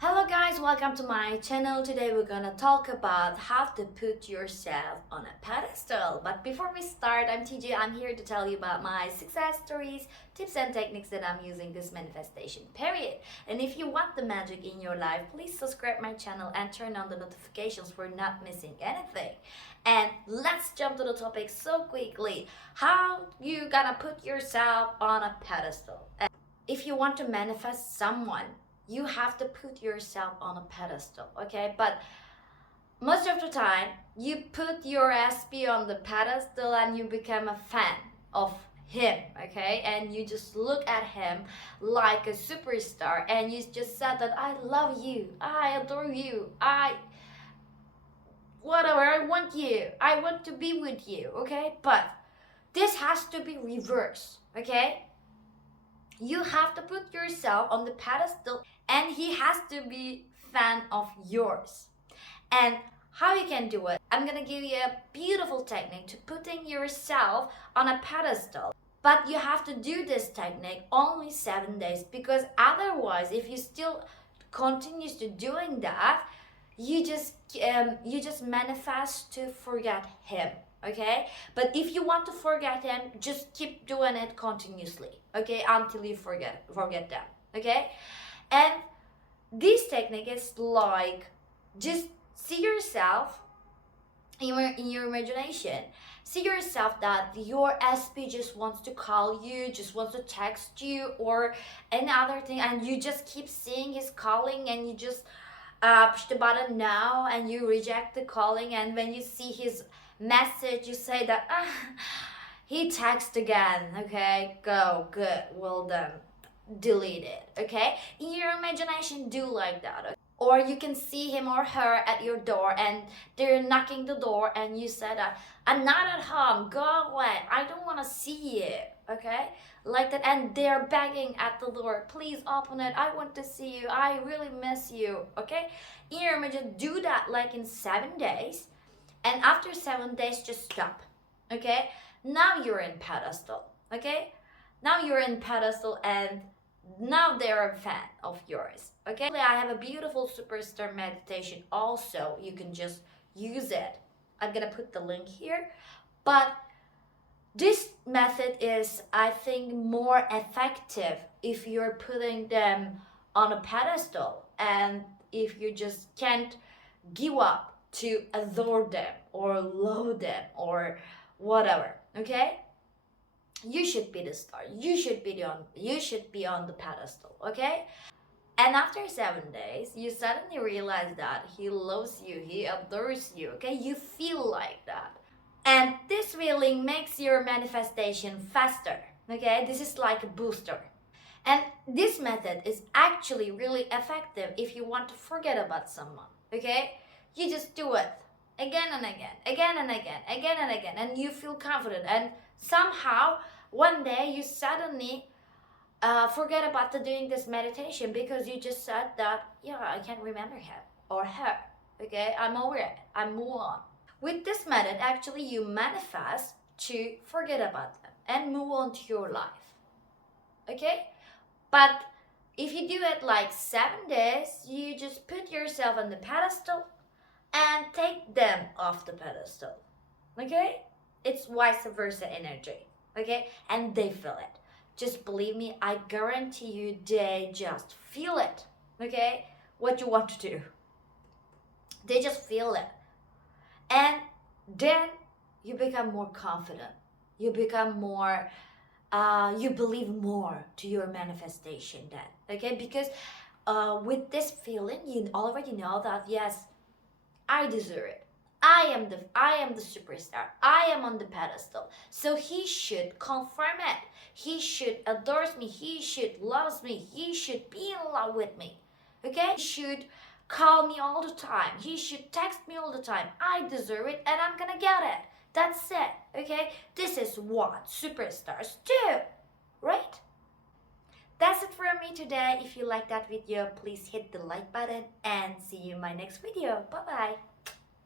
Hello guys, welcome to my channel. Today we're gonna talk about how to put yourself on a pedestal. But before we start, I'm TJ. I'm here to tell you about my success stories, tips and techniques that I'm using this manifestation period. And if you want the magic in your life, please subscribe my channel and turn on the notifications for not missing anything. And let's jump to the topic so quickly. How you gonna put yourself on a pedestal? And if you want to manifest someone, you have to put yourself on a pedestal, okay? But most of the time, you put your SP on the pedestal and you become a fan of him, okay? And you just look at him like a superstar and you just said that I love you, I adore you, whatever, I want you, I want to be with you, okay? But this has to be reversed, okay? You have to put yourself on the pedestal and he has to be fan of yours. And how you can do it, I'm gonna give you a beautiful technique to putting yourself on a pedestal. But you have to do this technique only 7 days, because otherwise if you still continues to doing that, you just manifest to forget him, okay? But if you want to forget him, just keep doing it continuously, okay, until you forget them, okay? And this technique is like, just see yourself in your imagination, see yourself that your SP just wants to call you, just wants to text you or any other thing, and you just keep seeing his calling and you just push the button now and you reject the calling, and when you see his message you say that he texted again, okay, go, good, well done, delete it, okay? In your imagination, do like that, okay? Or you can see him or her at your door and they're knocking the door and you said that I'm not at home, go away, I don't want to see you, okay, like that, and they're begging at the door, please open it, I want to see you, I really miss you, okay? In your imagination, do that like in 7 days, and after 7 days just stop, okay? Now you're in pedestal, okay? Now you're in pedestal and now they're a fan of yours, okay? I have a beautiful superstar meditation also, you can just use it. I'm gonna put the link here, but this method is, I think, more effective if you're putting them on a pedestal and if you just can't give up to adore them or love them or whatever, okay? You should be the star, you should be on the pedestal, okay? And after 7 days you suddenly realize that he loves you, he adores you, okay? You feel like that, and this feeling makes your manifestation faster, okay? This is like a booster. And this method is actually really effective if you want to forget about someone, okay? You just do it again and again, again and again, again and again, and you feel confident, and somehow one day you suddenly forget about doing this meditation because you just said that, yeah, I can't remember him or her, okay, I'm over it, I move on. With this method, actually you manifest to forget about them and move on to your life, okay? But if you do it like 7 days, you just put yourself on the pedestal and take them off the pedestal, okay? It's vice versa energy, okay? And they feel it. Just believe me, I guarantee you they just feel it, okay? What you want to do. They just feel it. And then you become more confident. You become more, you believe more to your manifestation then, okay? Because with this feeling, you already know that, yes, I deserve it. I am the superstar. I am on the pedestal. So he should confirm it. He should adore me. He should love me. He should be in love with me. Okay? He should call me all the time. He should text me all the time. I deserve it and I'm gonna get it. That's it. Okay? This is what superstars do. Right? That's it for me today. If you like that video, please hit the like button and see you in my next video. Bye bye.